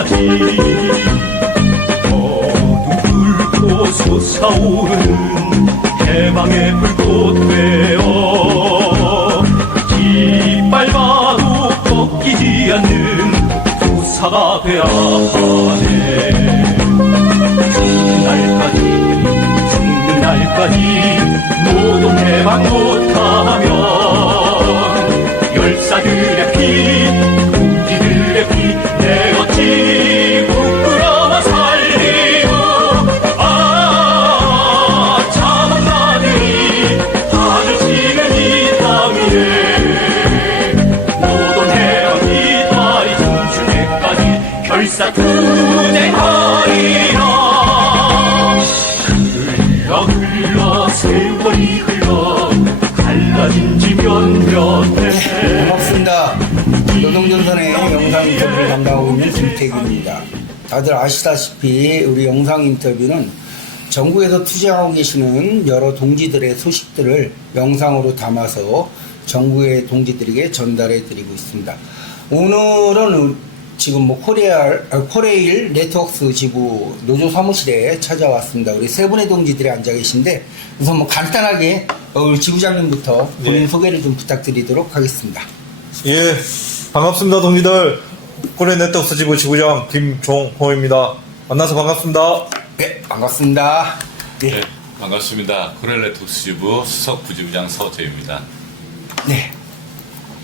때까지 어둠 뚫고 솟아오르는 해방의 불꽃 되어 깃발봐도 꺾이지 않는 부사가 되야 하네. 죽는 날까지 노동 해방 못하면 열사들의 피 동지들의 피 내 어찌 부끄러워 살리고 참은 나들이 하늘 치는 이 땅 위에 노동 해방 이따위 춤출 때까지 결사투쟁하리라. 흘러 세월이 흘러 갈라진 지면 몇 해. 반갑습니다. 노동전선의 영상 인터뷰를 담당하고 있는 김태규입니다. 다들 아시다시피 우리 영상 인터뷰는 전국에서 투쟁하고 계시는 여러 동지들의 소식들을 영상으로 담아서 전국의 동지들에게 전달해 드리고 있습니다. 오늘은 지금 코레일 네트워크 지부 노조 사무실에 찾아왔습니다. 우리 세 분의 동지들이 앉아 계신데 우선 간단하게 우리 지부장님부터 본인 소개를 좀 부탁드리도록 하겠습니다. 예, 반갑습니다, 동지들. 코레일 네트워크 지부 지부장 김종호입니다. 만나서 반갑습니다. 네, 반갑습니다. 네, 반갑습니다. 코레일 네트워크 지부 수석 부지부장 서재입니다. 네.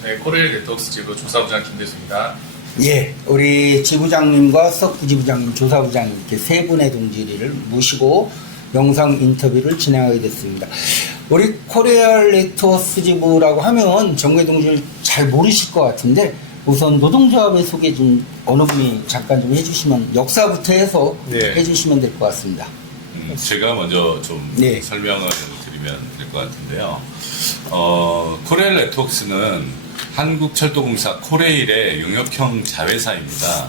네, 코레일 네트워크 지부 조사부장 김대수입니다. 예, 우리 지부장님과 수석 부지부장님, 조사부장님 이렇게 세 분의 동지를 모시고 영상 인터뷰를 진행하게 됐습니다. 우리 코레일 네트워크 지부라고 하면 전국의 동지를 잘 모르실 것 같은데 우선 노동조합의 소개 좀 어느 분이 잠깐 좀 해주시면 역사부터 해서 해주시면 될 것 같습니다. 제가 먼저 좀 설명을 드리면 될 것 같은데요. 코레일 네트워크는 한국철도공사 코레일의 용역형 자회사입니다.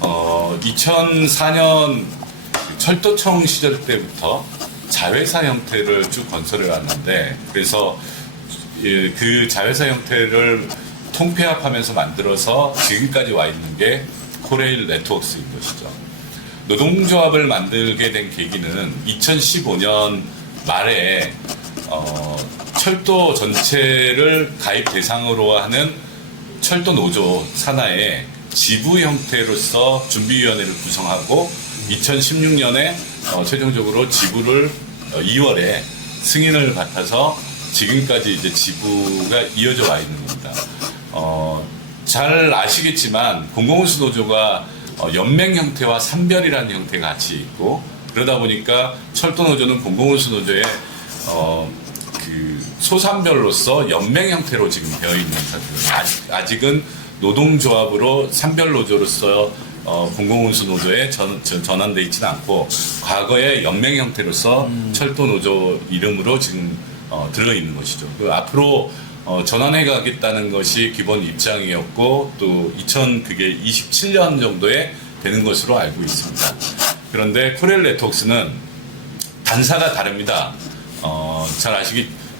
2004년 철도청 시절 때부터 자회사 형태를 쭉 건설해 왔는데, 그래서 그 자회사 형태를 통폐합하면서 만들어서 지금까지 와 있는 게 코레일 네트워크인 것이죠. 노동조합을 만들게 된 계기는 2015년 말에 철도 전체를 가입 대상으로 하는 철도 노조 산하의 지부 형태로서 준비위원회를 구성하고 2016년에 최종적으로 지부를 2월에 승인을 받아서 지금까지 이제 지부가 이어져 와 있는 겁니다. 잘 아시겠지만 공공운수 노조가 연맹 형태와 산별이라는 형태가 같이 있고, 그러다 보니까 철도 노조는 공공운수 노조의 그 소산별로서 연맹 형태로 지금 되어 있는 상태입니다. 아직은 노동조합으로 산별 노조로서 공공운수 노조에 전환되어 있지는 않고, 과거에 연맹 형태로서 철도 노조 이름으로 지금 들어있는 것이죠. 앞으로 전환해 가겠다는 것이 기본 입장이었고, 또 2027년 정도에 되는 것으로 알고 있습니다. 그런데 코레일 네트워크는 단사가 다릅니다. 잘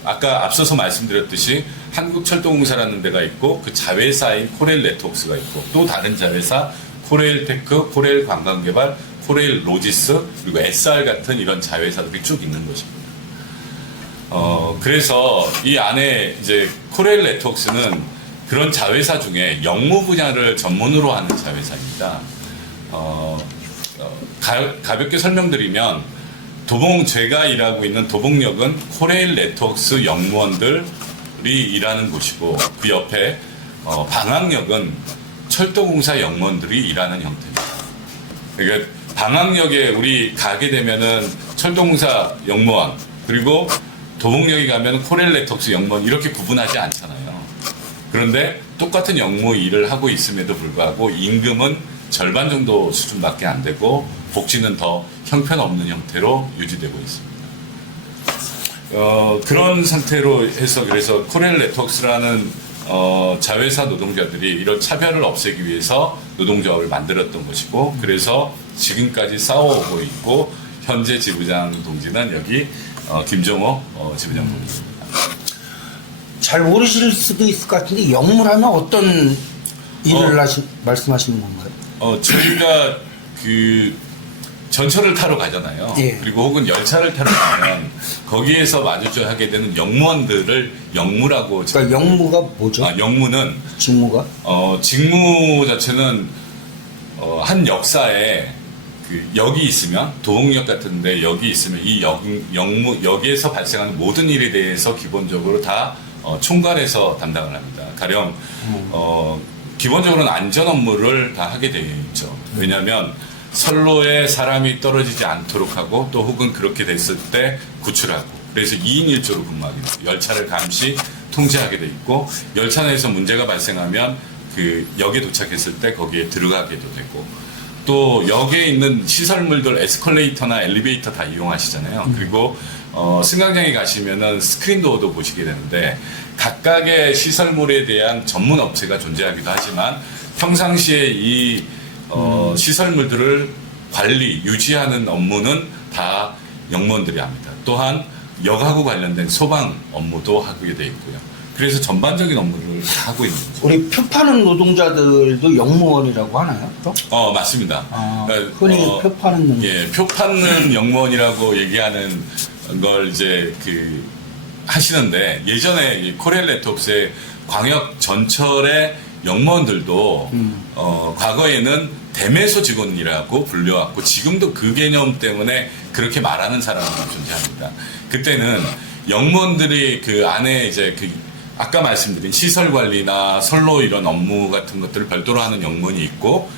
아까 앞서서 말씀드렸듯이 한국철도공사라는 데가 있고, 그 자회사인 코레일 네트워크가 있고, 또 다른 자회사 코레일 테크, 코레일 관광개발, 코레일 로지스, 그리고 SR 같은 이런 자회사들이 쭉 있는 것입니다. 그래서 이 안에 이제 코레일 네트워크는 그런 자회사 중에 영무 분야를 전문으로 하는 자회사입니다. 가볍게 설명드리면, 제가 일하고 있는 도봉역은 코레일 네트워크 영무원들이 일하는 곳이고, 그 옆에 방학역은 철도공사 영무원들이 일하는 형태입니다. 그러니까 방학역에 우리 가게 되면은 철도공사 영무원, 그리고 도봉역에 가면 코레일 네트워크 영무원 이렇게 구분하지 않잖아요. 그런데 똑같은 영무 일을 하고 있음에도 불구하고 임금은 절반 정도 수준밖에 안 되고 복지는 더 형편없는 형태로 유지되고 있습니다. 그런 상태로 해서 그래서 코레일 네트워크라는 자회사 노동자들이 이런 차별을 없애기 위해서 노동조합을 만들었던 것이고, 그래서 지금까지 싸워오고 있고, 현재 지부장 동지는 여기 김종호 지부장 동지입니다. 잘 모르실 수도 있을 것 같은데 영무라면 어떤 일을 말씀하시는 건가요? 저희가 그 전철을 타러 가잖아요. 예. 그리고 혹은 열차를 타러 가면 거기에서 마주하게 되는 영무원들을 영무라고. 그러니까 영무가 뭐죠? 영무는 직무가? 직무 자체는 한 역사에 그 역이 있으면 도흥역 같은데 역이 있으면 이 역에서 발생하는 모든 일에 대해서 기본적으로 다 총괄해서 담당을 합니다. 가령 기본적으로는 안전 업무를 다 하게 되어 있죠. 왜냐하면 선로에 사람이 떨어지지 않도록 하고 또 혹은 그렇게 됐을 때 구출하고 그래서 2인 1조로 근무하게 돼요. 열차를 감시 통제하게 돼 있고 열차 내에서 문제가 발생하면 그 역에 도착했을 때 거기에 들어가게도 되고 또 역에 있는 시설물들 에스컬레이터나 엘리베이터 다 이용하시잖아요. 그리고 승강장에 가시면은 스크린도어도 보시게 되는데 각각의 시설물에 대한 전문 업체가 존재하기도 하지만 평상시에 이 시설물들을 관리, 유지하는 업무는 다 영무원들이 합니다. 또한 역하고 관련된 소방 업무도 하게 돼 있고요. 그래서 전반적인 업무를 다 하고 있는 거죠. 우리 표 파는 노동자들도 영무원이라고 하나요? 또? 맞습니다. 흔히 표 파는 놈. 예, 표 파는 영무원이라고 얘기하는 걸 이제 하시는데 예전에 이 코리안 네트워크스의 광역 전철의 영무원들도 과거에는 대매소 직원이라고 불려왔고 지금도 그 개념 때문에 그렇게 말하는 사람이 존재합니다. 그때는 영무원들이 그 안에 이제 아까 말씀드린 시설 관리나 선로 이런 업무 같은 것들을 별도로 하는 영무원이 있고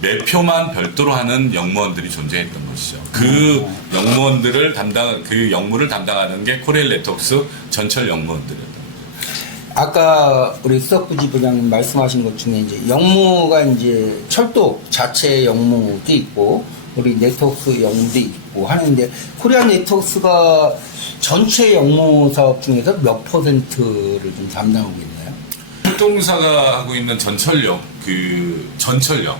매표만 별도로 하는 영무원들이 존재했던 것이죠. 그 영무원들을 그 영무를 담당하는 게 코리안 네트워크스 전철 영무원들이었던 거죠. 아까 우리 수석부지 부장님 말씀하신 것 중에 이제 영무가 이제 철도 자체 영무도 있고 우리 네트워크 영무도 있고 하는데 코리안 네트워크스가 전체 영무 사업 중에서 몇 %를 좀 담당하고 있나요? 활동사가 하고 있는 전철역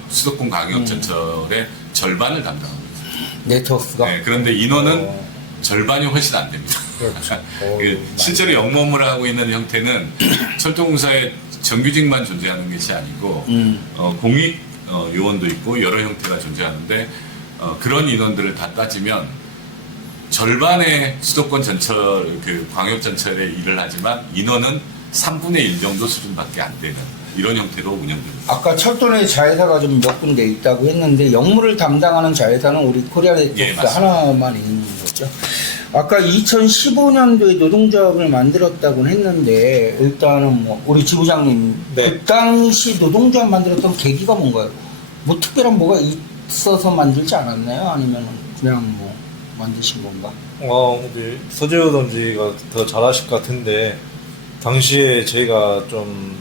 수도권 광역 전철의 절반을 담당하고 있습니다. 네트워크스가? 네, 그런데 인원은 절반이 훨씬 안 됩니다. 그렇죠. 실제로 영무 업무를 하고 있는 형태는 철도공사의 정규직만 존재하는 것이 아니고 공익 요원도 있고 여러 형태가 존재하는데 그런 인원들을 다 따지면 절반의 수도권 전철 광역 전철에 일을 하지만 인원은 3분의 1 정도 수준밖에 안 되는 이런 형태로 운영됩니다. 아까 철도 내 자회사가 좀 몇 군데 있다고 했는데 영무를 담당하는 자회사는 우리 코리안 네트워크스 하나만 있는 거죠. 아까 2015년도에 노동조합을 만들었다고 했는데 일단은 뭐 우리 지부장님 그 당시 노동조합 만들었던 계기가 뭔가요? 뭐 특별한 뭐가 있어서 만들지 않았나요? 아니면 그냥 뭐 만드신 건가? 우리 서재호 동지가 더 잘하실 것 같은데 당시에 저희가 좀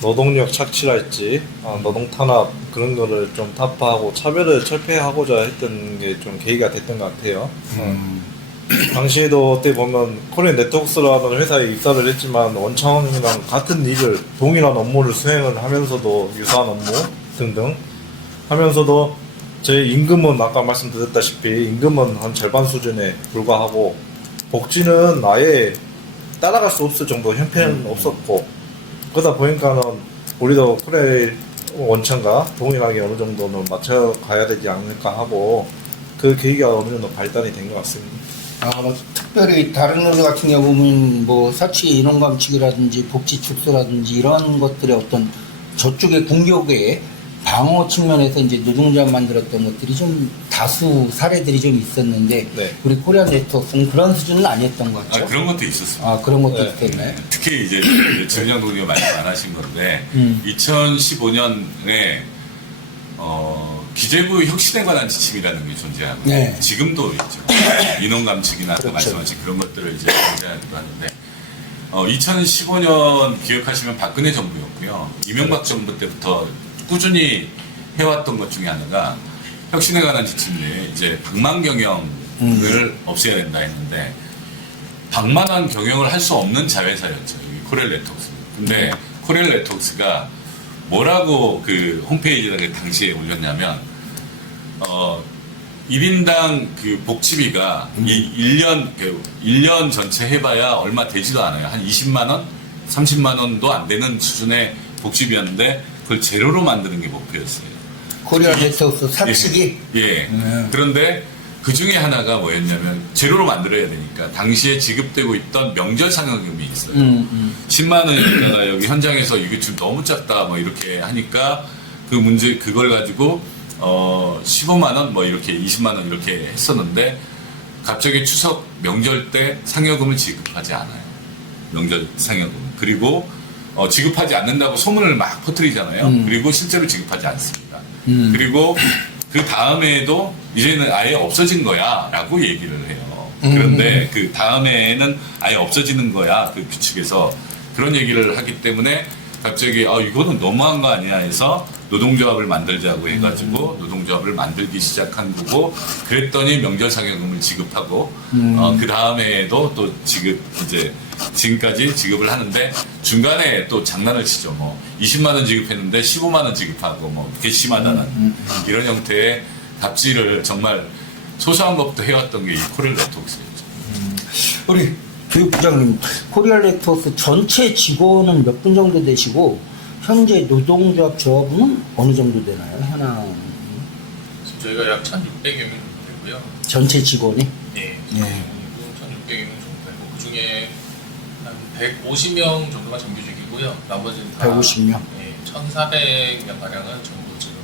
노동력 착취랄지 노동 탄압 그런 거를 좀 타파하고 차별을 철폐하고자 했던 게 좀 계기가 됐던 것 같아요. 당시에도 어떻게 보면 코리안 네트워크스라는 회사에 입사를 했지만 원청이랑 같은 일을 동일한 업무를 수행을 하면서도 유사한 업무 등등 하면서도 제 임금은 아까 말씀드렸다시피 임금은 한 절반 수준에 불과하고 복지는 아예 따라갈 수 없을 정도 형편은 없었고 그러다 보니까는 우리도 코리안 원청과 동일하게 어느 정도는 맞춰가야 되지 않을까 하고 그 계기가 어느 정도 발달이 된 것 같습니다. 특별히 다른 회사 같은 경우는 뭐 사측의 인원 감축이라든지 복지 축소라든지 이런 것들의 어떤 저쪽의 공격에 방어 측면에서 이제 노동조합 만들었던 것들이 좀 다수 사례들이 좀 있었는데 우리 코리안 네트워크는 그런 수준은 아니었던 것 같죠? 그런 것도 있었습니다. 그런 것도 있었나요? 특히 이제 정영 동지가 말씀 안 하신 건데 2015년에 기재부 혁신에 관한 지침이라는 게 존재하고 지금도 있죠. 인원 감축이나 아까 말씀하신 그런 것들을 이제 존재하기도 하는데 2015년 기억하시면 박근혜 정부였고요. 이명박 정부 때부터 꾸준히 해왔던 것 중에 하나가 혁신에 관한 지침 내에 이제 방만 경영을 없애야 된다 했는데 방만한 경영을 할 수 없는 자회사였죠. 코리안 네트워크스. 근데 코리안 네트워크스가 뭐라고 그 홈페이지에 당시에 올렸냐면 1인당 그 복지비가 1년 전체 해봐야 얼마 되지도 않아요. 한 20만 원, 30만 원도 안 되는 수준의 복지비였는데 그걸 제로로 만드는 게 목표였어요. 코리아 네트워크 사측이 예. 그런데 그 중에 하나가 뭐였냐면 재료로 만들어야 되니까 당시에 지급되고 있던 명절 상여금이 있어요. 10만 원이니까 여기 현장에서 이게 지금 너무 작다 뭐 이렇게 하니까 그 문제 그걸 가지고 15만 원 뭐 이렇게 20만 원 이렇게 했었는데 갑자기 추석 명절 때 상여금을 지급하지 않아요. 명절 상여금. 그리고 지급하지 않는다고 소문을 막 퍼뜨리잖아요. 그리고 실제로 지급하지 않습니다. 그리고 그 다음에도 이제는 아예 없어진 거야 라고 얘기를 해요. 그런데 그 다음에는 아예 없어지는 거야 그 규칙에서 그런 얘기를 하기 때문에 갑자기 이거는 너무한 거 아니야 해서 노동조합을 만들자고 해가지고 노동조합을 만들기 시작한 거고 그랬더니 명절 상여금을 지급하고 그 다음에도 또 지금까지 지급을 하는데 중간에 또 장난을 치죠. 뭐 20만 원 지급했는데 15만 원 지급하고 뭐 괘씸하다는 이런 형태의 갑질을 정말 소소한 것부터 해왔던 게 이 코리아 네트워크였죠. 우리 교육부장님, 코리아 네트워크 전체 직원은 몇 분 정도 되시고 현재 노동조합 조합은 어느 정도 되나요? 하나 지금 저희가 약 1,600여 명 되고요. 전체 직원이? 네. 예. 1,600여 명 정도 되고 그 중에 한 150명 정도가 정규직이고요. 나머지는 다 150명? 네, 1,400명 가량은 전부 지금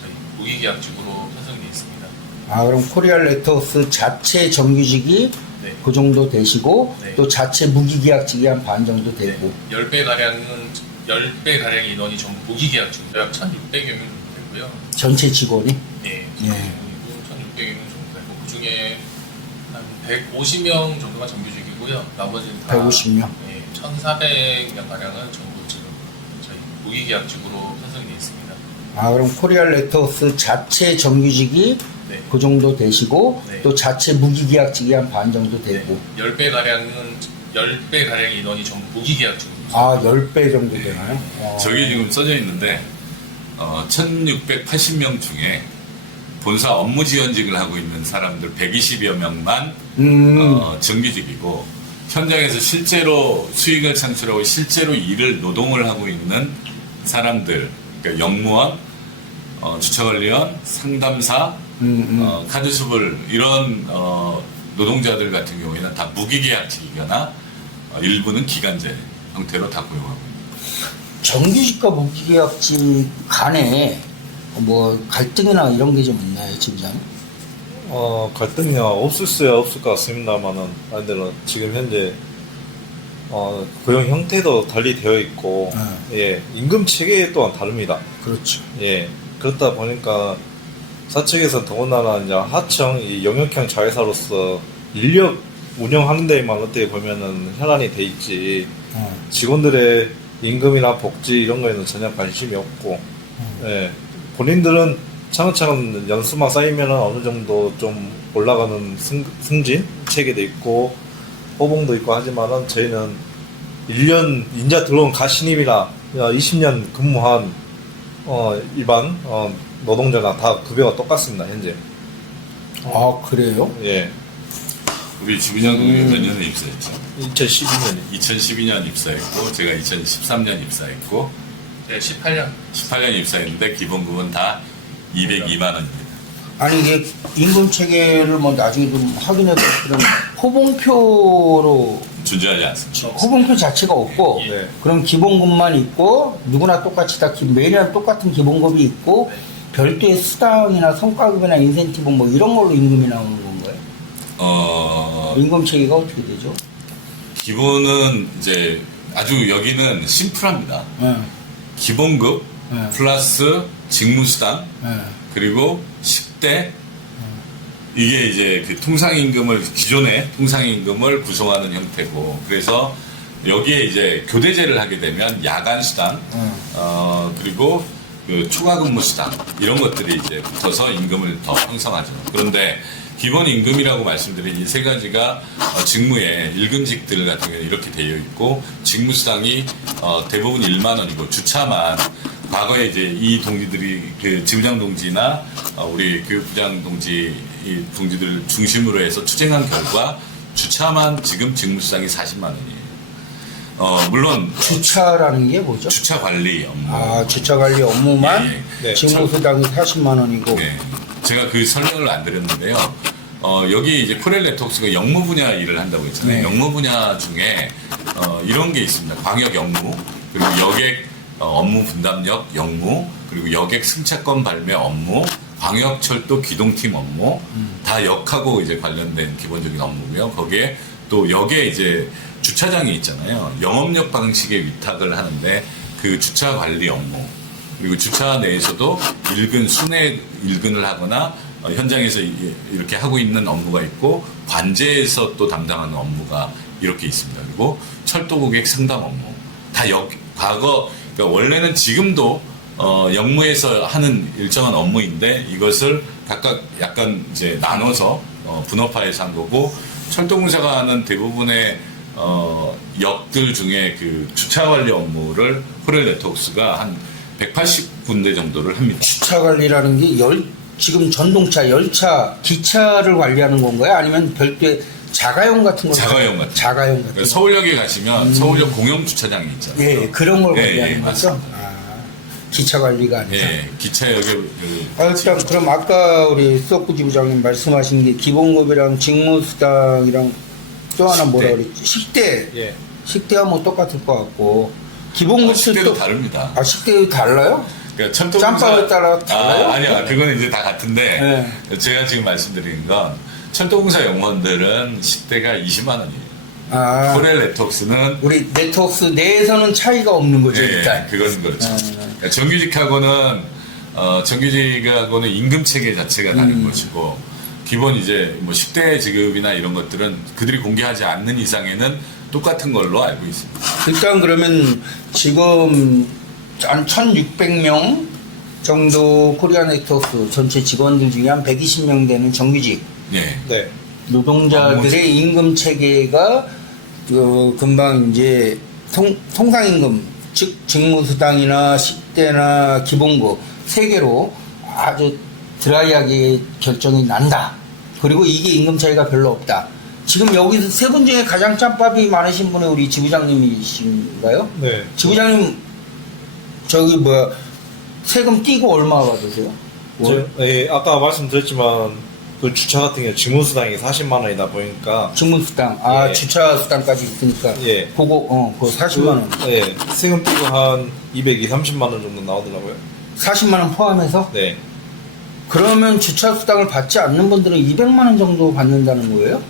저희 무기계약직으로 편성되어 있습니다. 아, 그럼 코리아 네트워크 자체 정규직이 네. 그 정도 되시고 네. 또 자체 무기계약직이 한 반 정도 되고 10배 가량 인원이 전부 무기계약직 약 1,600여 명 정도 되고요. 전체 직원이? 네. 예. 1,600여 명 정도 되고 그 중에 한 150명 정도가 정규직이고요. 나머지는 다 150명? 네, 1,400명 가량은 전부 지금 저희 무기계약직으로 편성되어 있습니다. 아, 그럼 코리아 네트워크 자체 정규직이 네. 그 정도 되시고 네. 또 자체 무기계약직이 한 반 정도 되고 10배 가량 인원이 전부 무기계약직입니다. 아, 10배 정도 되나요? 저기 지금 써져 있는데 1,680명 중에 본사 업무 지원직을 하고 있는 사람들 120여 명만 정규직이고 현장에서 실제로 수익을 창출하고 실제로 일을 노동을 하고 있는 사람들 그러니까 영무원, 주차관리원, 상담사, 카드수불 이런 노동자들 같은 경우에는 다 무기계약직이거나 일부는 기간제 형태로 다 고용하고 있습니다. 정규직과 무기계약직 간에 뭐 갈등이나 이런 게 좀 있나요, 지부장님? 갈등이 없을 것 같습니다만은 지금 현재 고용 형태도 달리 되어 있고 예, 임금 체계 또한 다릅니다. 그렇죠. 예, 그렇다 보니까 사측에서 더군다나 이제 하청 이 영역형 자회사로서 인력 운영하는 데에만 어떻게 보면은 현안이 돼 있지 직원들의 임금이나 복지 이런 거에는 전혀 관심이 없고 예, 본인들은 차근차근 연수만 쌓이면은 어느 정도 좀 올라가는 승진 체계도 있고 호봉도 있고 하지만은 저희는 1년 인자 들어온 가신입이나 20년 근무한 일반 노동자나 다 급여가 똑같습니다 현재. 아, 그래요? 예. 우리 지부장님이 몇 년에 입사했죠? 2012년. 2012년 입사했고 제가 2013년 입사했고 네, 18년 입사했는데 기본급은 다 202만 원입니다. 아니, 이게 임금 체계를 뭐 나중에 좀 확인해서 그런 호봉표로 존재하지 않습니다. 호봉표 자체가 없고 네. 그럼 기본급만 있고 누구나 똑같이 다 매년 똑같은 기본급이 있고 별도의 수당이나 성과급이나 인센티브 뭐 이런 걸로 임금이 나오는 건가요? 임금 체계가 어떻게 되죠? 기본은 이제 아주 여기는 심플합니다. 기본급 플러스 직무수당 그리고 식대 이게 이제 그 기존의 통상임금을 구성하는 형태고 그래서 여기에 이제 교대제를 하게 되면 야간수당 그리고 그 초과근무수당 이런 것들이 이제 붙어서 임금을 더 형성하죠. 그런데 기본 임금이라고 말씀드린 이 세 가지가 직무에 일근직들 같은 경우는 이렇게 되어 있고 직무수당이 대부분 1만 원이고 주차만 과거에 이제 이 동지들이 그 지부장 동지나 우리 교육부장 동지 이 동지들을 중심으로 해서 추진한 결과 주차만 지금 직무수당이 40만 원이에요. 물론 주차라는 게 뭐죠? 주차 관리 업무. 아, 주차 관리 업무만 예, 네. 직무수당이 40만 원이고. 네. 제가 그 설명을 안 드렸는데요. 여기 이제 코렐 네트워크가 영무 분야 일을 한다고 했잖아요. 네. 영무 분야 중에 이런 게 있습니다. 광역 영무, 그리고 여객 업무 분담력 영무, 그리고 여객 승차권 발매 업무, 광역철도 기동팀 업무, 다 역하고 이제 관련된 기본적인 업무고요. 거기에 또 역에 이제 주차장이 있잖아요. 영업력 방식의 위탁을 하는데 그 주차 관리 업무, 그리고 주차 내에서도 일근, 순회 일근을 하거나 현장에서 이렇게 하고 있는 업무가 있고, 관제에서 또 담당하는 업무가 이렇게 있습니다. 그리고 철도 고객 상담 업무. 다 과거, 그러니까 원래는 지금도 영무에서 하는 일정한 업무인데 이것을 각각 약간 이제 나눠서 분업화해서 한 거고, 철도공사가 하는 대부분의 역들 중에 그 주차 관리 업무를 코렐 네트워크가 한 180군데 정도를 합니다. 주차 관리라는 게 지금 전동차, 열차, 기차를 관리하는 건가요? 아니면 별도의 자가용 같은 거? 자가용 같은 거. 자가용 같은 그러니까 거. 서울역에 가시면 서울역 공영 주차장이 있잖아요. 예, 그런 걸 예, 관리하는 예, 거죠? 맞습니다. 아, 기차 관리가 아니라. 예, 기차역에 일단 그럼 아까 우리 수석부 지부장님 말씀하신 게 기본급이랑 직무수당이랑 또 하나 뭐라 식대. 그랬지? 식대. 예. 식대와 뭐 똑같을 것 같고. 기본급 식대도 또 다릅니다. 아, 식대도 달라요? 그러니까 철도공사 짬밥에 따라 달라요? 아니야, 그거는 이제 다 같은데 제가 지금 말씀드린 건 철도공사 영원들은 식대가 20만 원이에요. 아, 코렐 네트워크는 우리 네트워크 내에서는 차이가 없는 거죠, 일단. 그건 그렇죠. 그러니까 정규직하고는 임금 체계 자체가 다른 것이고, 기본 이제 뭐 식대 지급이나 이런 것들은 그들이 공개하지 않는 이상에는 똑같은 걸로 알고 있습니다. 일단 그러면 지금 한 1,600명 정도 코리아 네트워크 전체 직원들 중에 한 120명 되는 정규직 예. 네. 노동자들의 임금 체계가 금방 이제 통상임금, 즉 직무수당이나 식대나 기본급 세 개로 아주 드라이하게 결정이 난다. 그리고 이게 임금 차이가 별로 없다. 지금 여기서 세 분 중에 가장 짬밥이 많으신 분이 우리 지부장님이신가요? 네. 지부장님 저기 세금 띄고 얼마 받으세요? 예, 아까 말씀드렸지만 그 주차 같은 경우 직무수당이 40만 원이다 보니까 직무수당, 예. 주차수당까지 있으니까 예. 그거 40만 원. 예, 세금 떼고 한 230만 원 정도 나오더라고요. 40만 원 포함해서? 네. 그러면 주차수당을 받지 않는 분들은 200만 원 정도 받는다는 거예요?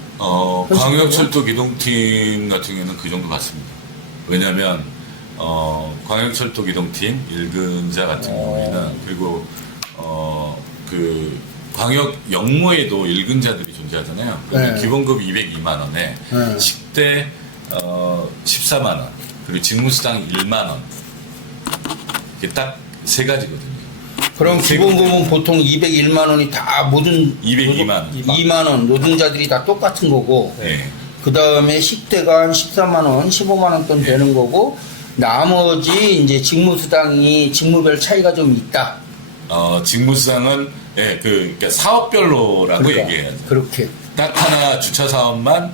광역철도 기동팀 같은 경우는 그 정도 받습니다. 왜냐하면 광역철도 기동팀 일근자 같은 경우에는, 그리고 그 광역 영무에도 일근자들이 존재하잖아요. 그러면 네. 기본급 202만 원에 네. 식대 14만 원, 그리고 직무수당 1만 원. 이게 딱 세 가지거든요. 그럼 기본급은 보통 201만 원이 다 모든 202만 원. 2만 원 노동자들이 다 똑같은 거고, 네. 그 다음에 식대가 한 14만 원, 15만 원 돈 되는 거고, 나머지 이제 직무수당이 직무별 차이가 좀 있다. 직무수당은 그러니까 사업별로라고 그러니까 얘기해야죠. 그렇게. 딱 하나 주차 사업만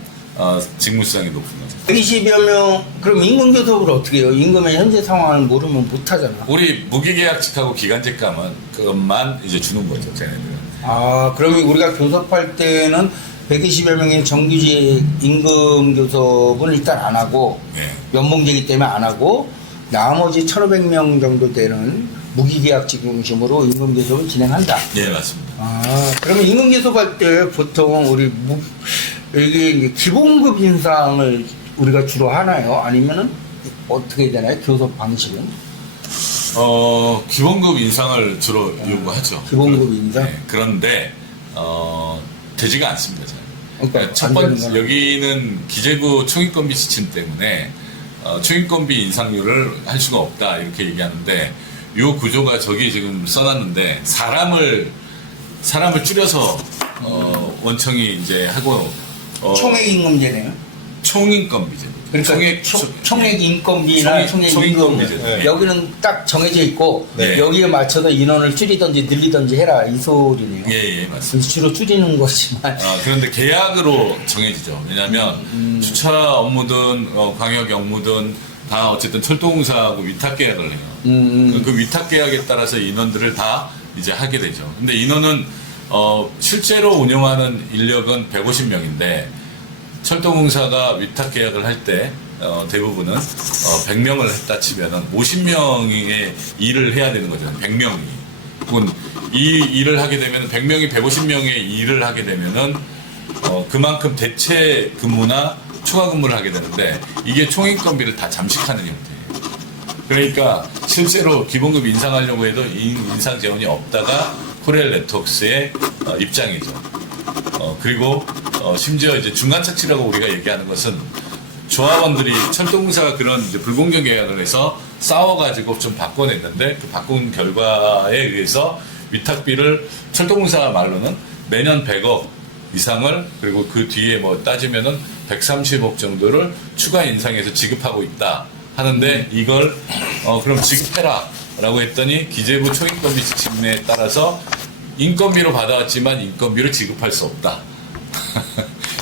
직무수당이 높은 거죠. 120여 명, 그럼 임금교섭을 어떻게 해요? 임금의 현재 상황을 모르면 못 하잖아. 우리 무기계약직하고 기간제감은 그것만 이제 주는 거죠, 쟤네들은. 아, 그러면 우리가 교섭할 때는 120여 명의 정규직 임금 교섭은 일단 안 하고, 네. 연봉제기 때문에 안 하고, 나머지 1,500명 정도 되는 무기계약직 중심으로 임금 교섭을 진행한다. 네, 맞습니다. 아, 그러면 임금 교섭할 때 보통 이게 이제 기본급 인상을 우리가 주로 하나요? 아니면은 어떻게 되나요? 교섭 방식은? 기본급 인상을 주로 요구하죠. 기본급 인상? 네, 그런데 되지가 않습니다. 잘. 그러니까 첫 안 되는 번째 거는. 여기는 기재부 총인건비 지침 때문에 총인건비 인상률을 할 수가 없다 이렇게 얘기하는데, 요 구조가 저기 지금 써놨는데 사람을 줄여서 원청이 이제 하고 총액 임금제네요. 총인건비제도. 그러니까 총액 인건비나 총액 임금 총인건비제. 네. 여기는 딱 정해져 있고 네. 여기에 맞춰서 인원을 줄이든지 늘리든지 해라 이 소리네요. 예, 맞습니다. 주로 줄이는 거지만 그런데 계약으로 정해지죠. 왜냐하면 주차 업무든 광역 업무든 다 어쨌든 철도공사하고 위탁 계약을 해요. 그 위탁 계약에 따라서 인원들을 다 이제 하게 되죠. 근데 인원은 실제로 운영하는 인력은 150명인데 철도공사가 위탁 계약을 할 때 대부분은 100명을 했다 치면은 50명의 일을 해야 되는 거죠. 100명이. 혹은 이 일을 하게 되면 100명이 150명의 일을 하게 되면은 그만큼 대체 근무나 추가 근무를 하게 되는데 이게 총인건비를 다 잠식하는 형태예요. 그러니까 실제로 기본급 인상하려고 해도 인상 재원이 없다가 코레일 네트워크스의 입장이죠. 그리고 심지어 이제 중간 착취라고 우리가 얘기하는 것은 조합원들이 철도공사가 그런 이제 불공정 계약을 해서 싸워가지고 좀 바꿔냈는데 그 바꾼 결과에 의해서 위탁비를 철도공사 말로는 매년 100억 이상을 그리고 그 뒤에 뭐 따지면은 130억 정도를 추가 인상해서 지급하고 있다 하는데 이걸 그럼 지급해라라고 했더니 기재부 총인건비 지침에 따라서 인건비로 받아왔지만 인건비를 지급할 수 없다.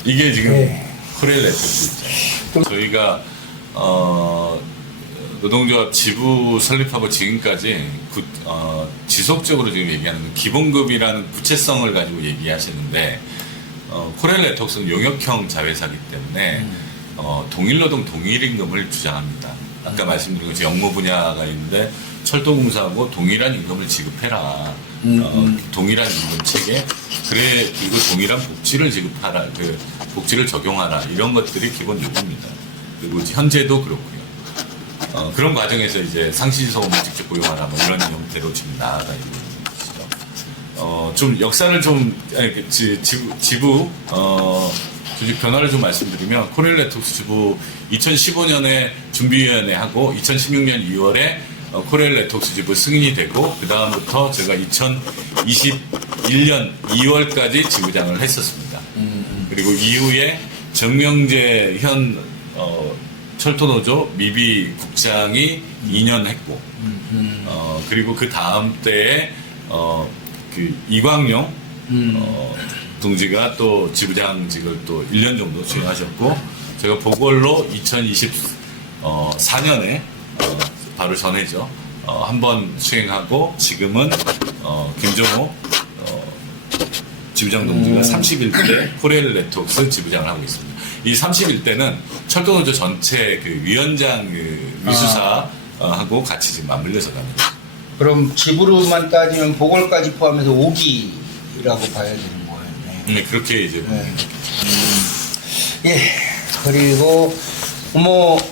이게 지금 네. 코레일 네트워크죠. 저희가 노동조합 지부 설립하고 지금까지 지속적으로 지금 얘기하는 기본급이라는 구체성을 가지고 얘기하시는데 코레일 네트워크는 용역형 자회사이기 때문에 동일노동 동일임금을 주장합니다. 아까 말씀드린 것이 영무 분야가 있는데 철도공사하고 동일한 임금을 지급해라. 동일한 임금 체계, 그리고 동일한 복지를 지급하라, 그 복지를 적용하라 이런 것들이 기본 요구입니다. 그리고 현재도 그렇고요. 그런 과정에서 이제 상시소음을 직접 고용하라 뭐 이런 형태로 지금 나아가 있는 것이죠. 좀 역사를 좀 지부 조직 변화를 좀 말씀드리면 코레일 네트워크스 지부 2015년에 준비위원회하고 2016년 2월에 코레일 네트워크스 지부 승인이 되고 그 다음부터 제가 2021년 2월까지 지부장을 했었습니다. 그리고 이후에 정명재 현 철도노조 미비 국장이 2년 했고 그리고 그 다음 때에 그 이광용 동지가 또 지부장직을 또 1년 정도 수행하셨고 제가 보궐로 2024년에 바로 전해죠. 한번 수행하고 지금은 김정호 지부장 동지가 31대 코레일 네트워크스 지부장을 하고 있습니다. 이 31대는 철도노조 전체 그 위원장 미수사하고 같이 지금 맞물려서 갑니다. 그럼 지부로만 따지면 보궐까지 포함해서 5기라고 봐야 되는 거예요. 네, 그렇게 이제 예, 그리고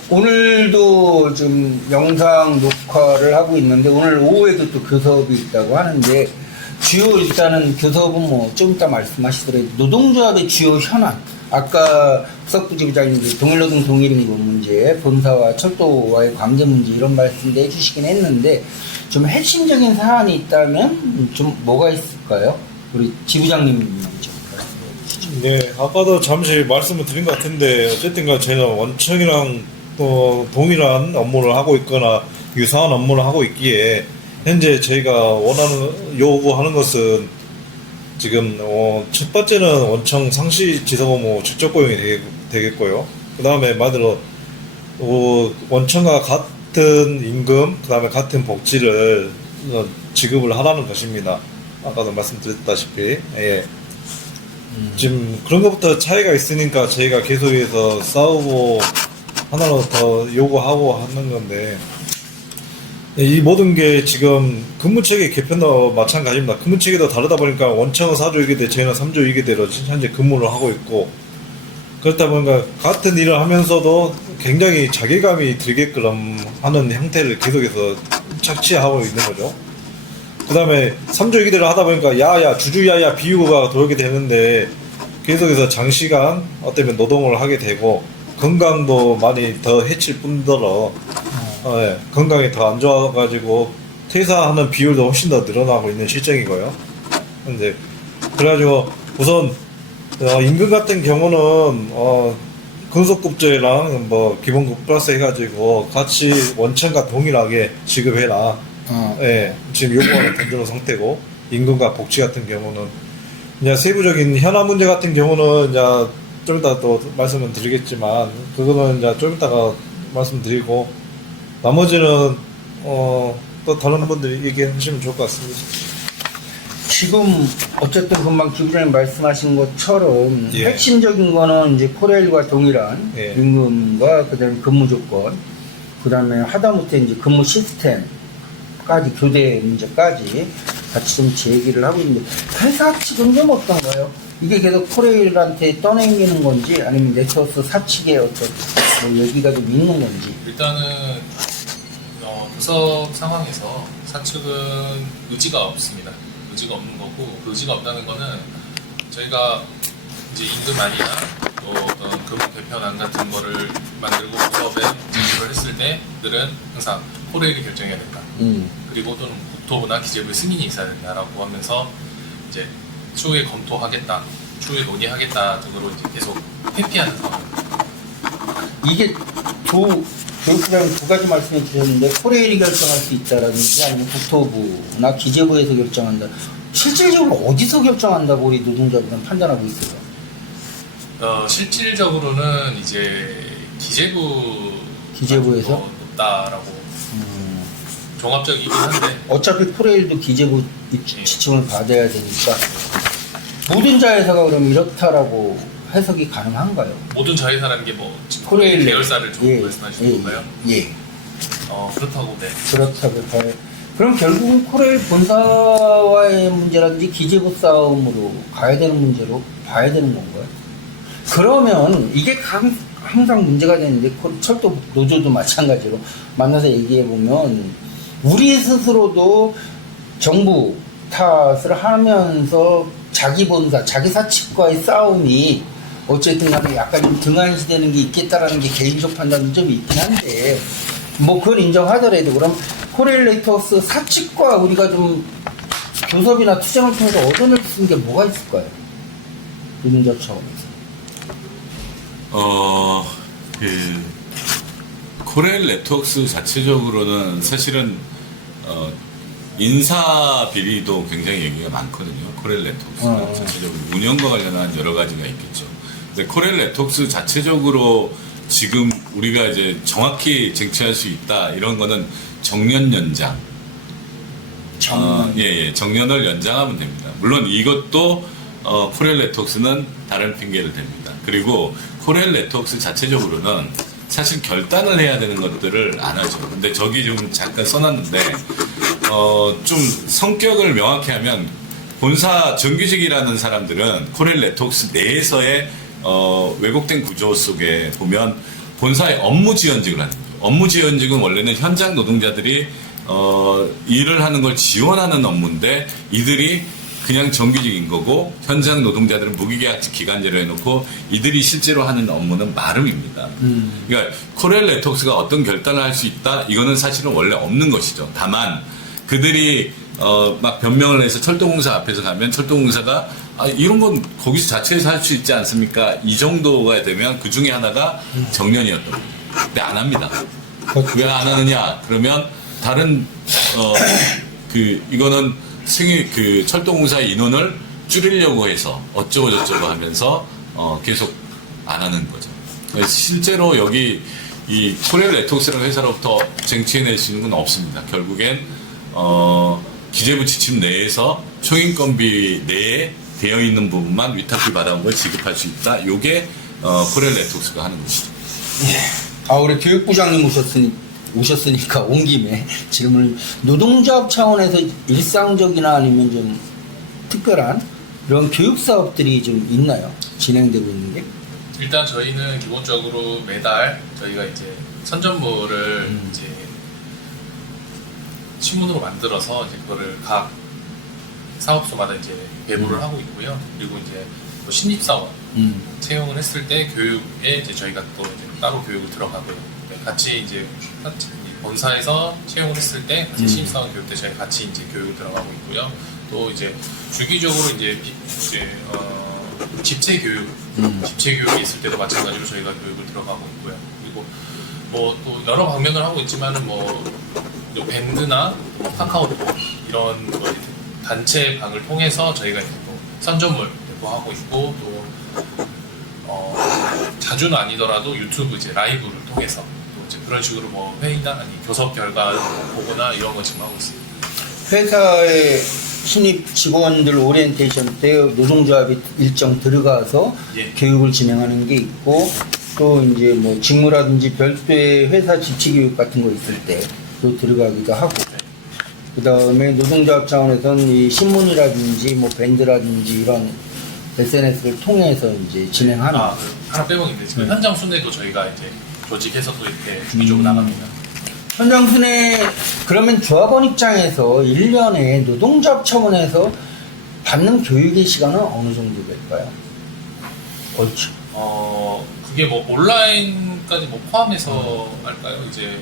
오늘도 좀 영상 녹화를 하고 있는데 오늘 오후에도 또 교섭이 있다고 하는데 주요 일단은 교섭은 좀 이따 말씀하시더라도 노동조합의 주요 현안 아까 석부 지부장님도 동일노동 동일임금 문제 본사와 철도와의 관계 문제 이런 말씀도 해주시긴 했는데 좀 핵심적인 사안이 있다면 좀 뭐가 있을까요? 우리 지부장님 좀 네, 아까도 잠시 말씀을 드린 것 같은데 어쨌든간 저희는 원청이랑 또 동일한 업무를 하고 있거나 유사한 업무를 하고 있기에 현재 저희가 원하는 요구하는 것은 지금 첫 번째는 원청 상시 지속 업무 직접 고용이 되겠고요. 그 다음에 말대로 원청과 같은 임금, 그 다음에 같은 복지를 지급을 하라는 것입니다. 아까도 말씀드렸다시피 예. 지금 그런 것부터 차이가 있으니까 저희가 계속해서 싸우고 하나로 더 요구하고 하는 건데 이 모든 게 지금 근무체계 개편도 마찬가지입니다. 근무체계도 다르다 보니까 원청은 4조 이계대, 저희는 3조 이계대로 현재 근무를 하고 있고 그렇다 보니까 같은 일을 하면서도 굉장히 자괴감이 들게끔 하는 형태를 계속해서 착취하고 있는 거죠. 그 다음에 3조 이계대를 하다 보니까 야야 주주야야 비유가 돌게 되는데 계속해서 장시간 어쩌면 노동을 하게 되고 건강도 많이 더 해칠 뿐더러 예, 건강이 더 안 좋아가지고 퇴사하는 비율도 훨씬 더 늘어나고 있는 실정이고요. 이제 그래가지고 우선 임금 같은 경우는 근속급제랑 뭐 기본급 플러스 해가지고 같이 원천과 동일하게 지급해라. 예, 지금 요구하는 던져놓은 상태고 임금과 복지 같은 경우는 이제 세부적인 현안 문제 같은 경우는 이제 좀 이따 또 말씀을 드리겠지만 그거는 이제 좀 이따가 말씀드리고 나머지는 또 다른 분들이 얘기해 주시면 좋을 것 같습니다. 지금 어쨌든 금방 기부장님 말씀하신 것처럼 예. 핵심적인 거는 이제 코레일과 동일한 예. 임금과 그다음에 근무 조건, 그다음에 하다못해 이제 근무 시스템까지 교대 문제까지 같이 좀 제기를 하고 있는데 회사 측은 좀 어떤가요? 이게 계속 코레일한테 떠넘기는 건지 아니면 네트워크 사측의 어떤 뭐 얘기가 좀 있는 건지. 일단은 교섭 상황에서 사측은 의지가 없습니다. 의지가 없는 거고 그 의지가 없다는 거는 저희가 이제 임금 안이나 또 어떤 근무 개편안 같은 거를 만들고 교섭에 제출을 했을 때 들은 항상 코레일이 결정해야 된다. 그리고 또는 국토부나 기재부의 승인이 있어야 된다라고 하면서 이제 추후에 검토하겠다, 추후에 논의하겠다 등으로 이제 계속 회피하는 상황입니다. 이게 교육부장님 두 가지 말씀해 주셨는데 코레일이 결정할 수 있다라든지 아니면 국토부나 기재부에서 결정한다. 실질적으로 어디서 결정한다고 우리 노동자들은 판단하고 있어요? 실질적으로는 이제 기재부에서? 더 높다라고 종합적이긴 한데 어차피 코레일도 기재부 지침을 받아야 되니까 모든 자회사가 그럼 이렇다라고 해석이 가능한가요? 모든 자회사라는 게 뭐 코레일 계열사를 좀 말씀하시는 건가요? 예. 그렇다고 네. 그렇다고 봐요. 그럼 결국은 코레일 본사와의 문제라든지 기재부 싸움으로 가야 되는 문제로 봐야 되는 건가요? 그러면 이게 항상 문제가 되는데 철도 노조도 마찬가지로 만나서 얘기해 보면 우리 스스로도 정부 탓을 하면서 자기 본사, 자기 사측과의 싸움이 어쨌든 간에 약간 좀 등한시되는 게 있겠다라는 게 개인적 판단은 좀 있긴 한데 뭐 그걸 인정하더라도 그럼 코레일 네트워크 사측과 우리가 좀 교섭이나 투쟁을 통해서 얻어낼 수 있는 게 뭐가 있을까요? 노동자 차원에서. 코레일 네트워크 자체적으로는 사실은 인사 비리도 굉장히 얘기가 많거든요. 코레일 네트워크 자체적으로 운영과 관련한 여러 가지가 있겠죠. 근데 코레일 네트워크 자체적으로 지금 우리가 이제 정확히 쟁취할 수 있다 이런 거는 정년 연장. 정년을 연장하면 됩니다. 물론 이것도 코레일 네트워크는 다른 핑계를 댑니다. 그리고 코레일 네트워크 자체적으로는 사실 결단을 해야 되는 것들을 안 하죠. 근데 저기 좀 잠깐 써놨는데 좀 성격을 명확히 하면 본사 정규직이라는 사람들은 코레일 네트워크 내에서의 왜곡된 구조 속에 보면 본사의 업무 지원직을 하는 거죠. 업무 지원직은 원래는 현장 노동자들이 일을 하는 걸 지원하는 업무인데 이들이 그냥 정규직인 거고 현장 노동자들은 무기계약 기간제로 해놓고 이들이 실제로 하는 업무는 마름입니다. 그러니까 코레일 네트워크가 어떤 결단을 할 수 있다 이거는 사실은 원래 없는 것이죠. 다만 그들이 막 변명을 해서 철도공사 앞에서 가면 철도공사가 이런 건 거기서 자체에서 할 수 있지 않습니까? 이 정도가 되면 그 중에 하나가 정년이었던 거예요. 근데 안 합니다. 왜 안 하느냐? 그러면 다른 이거는 철도공사의 인원을 줄이려고 해서 어쩌고 저쩌고 하면서 계속 안 하는 거죠. 실제로 여기 이 코레일 네트워크라는 회사로부터 쟁취해낼 수 있는 건 없습니다. 결국엔 기재부 지침 내에서 총인건비 내에 되어 있는 부분만 위탁비 받아온 걸 지급할 수 있다. 요게 코레일 네트워크가 하는 것이죠. 우리 교육부장님 오셨으니까 온 김에 질문을 노동조합 차원에서 일상적이나 아니면 좀 특별한 이런 교육 사업들이 좀 있나요? 진행되고 있는 게? 일단 저희는 기본적으로 매달 저희가 이제 선전물을 이제 신문으로 만들어서 이제 그거를 각 사업소마다 이제 배부를 하고 있고요. 그리고 이제 뭐 신입사원 채용을 했을 때 교육에 이제 저희가 또 이제 따로 교육을 들어가고요. 같이 이제 본사에서 채용을 했을 때 같이 신입사원 교육 때 저희 같이 이제 교육을 들어가고 있고요. 또 이제 주기적으로 이제 집체 교육, 집체 교육이 있을 때도 마찬가지로 저희가 교육을 들어가고 있고요. 그리고 뭐 또 여러 방면을 하고 있지만은 뭐 밴드나 카카오톡 이런 뭐 단체 방을 통해서 저희가 이제 또 선전물 배포하고 있고 또 자주는 아니더라도 유튜브 이제 라이브를 통해서 또 이제 그런 식으로 뭐 회의나 아니 교섭 결과 보거나 이런 거 지금 하고 있습니다. 회사의 신입 직원들 오리엔테이션 때 노동조합이 일정 들어가서 예. 교육을 진행하는 게 있고 또 이제 뭐 직무라든지 별도의 회사 집치 교육 같은 거 있을 때 또 들어가기도 하고 그 다음에 노동조합 차원에서는 이 신문이라든지 뭐 밴드라든지 이런 SNS를 통해서 이제 진행하는 하나 빼먹는데 지금 현장 순회도 저희가 이제 조직해서 또 이렇게 주기적으로 나갑니다. 현장순회 그러면 조합원 입장에서 1년에 노동조합 차원에서 받는 교육의 시간은 어느 정도 될까요? 그렇죠. 그게 뭐 온라인까지 뭐 포함해서 할까요? 이제